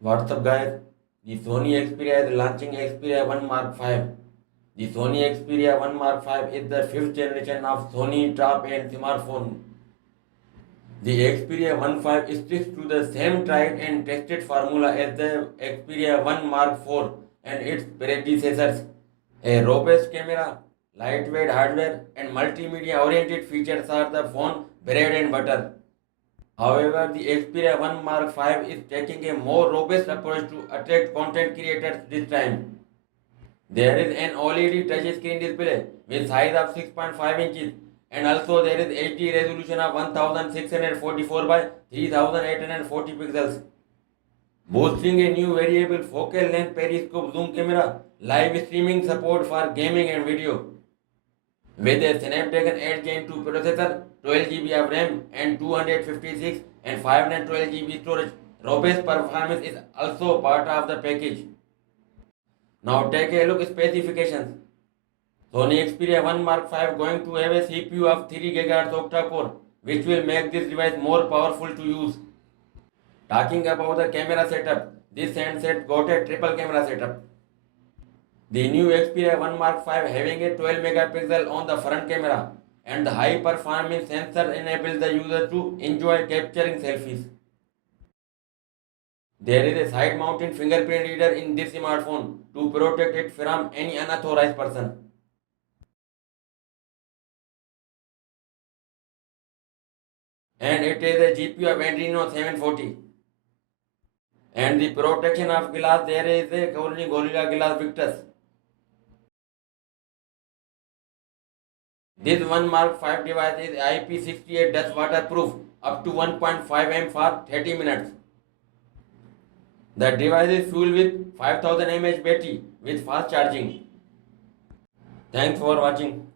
What's up, guys? The Sony Xperia is launching Xperia 1 Mark 5. The Sony Xperia 1 Mark 5 is the fifth generation of Sony top-end smartphone. The Xperia 1 5 sticks to the same tried and tested formula as the Xperia 1 Mark 4 and its predecessors. A robust camera, lightweight hardware, and multimedia-oriented features are the phone bread and butter. However, the Xperia 1 Mark 5 is taking a more robust approach to attract content creators this time. There is an OLED touchscreen display with size of 6.5 inches, and also there is HD resolution of 1644 by 3840 pixels, boasting a new variable focal length periscope zoom camera, live streaming support for gaming and video. With a Snapdragon 8 Gen 2 processor, 12 GB of RAM, and 256 and 512 GB storage, robust performance is also part of the package. Now take a look at specifications. Sony Xperia 1 Mark 5 going to have a CPU of 3 GHz octa-core, which will make this device more powerful to use. Talking about the camera setup, this handset got a triple camera setup. The new Xperia 1 Mark 5 having a 12 megapixel on the front camera and the high performance sensor enables the user to enjoy capturing selfies. There is a side mounted fingerprint reader in this smartphone to protect it from any unauthorized person. And it is a GPU of Adreno 740. And the protection of glass, there is a Sony Gorilla Glass Victus. This 1 Mark 5 device is IP68 dust waterproof up to 1.5 m for 30 minutes. The device is fueled with 5000 mAh battery with fast charging. Thanks for watching.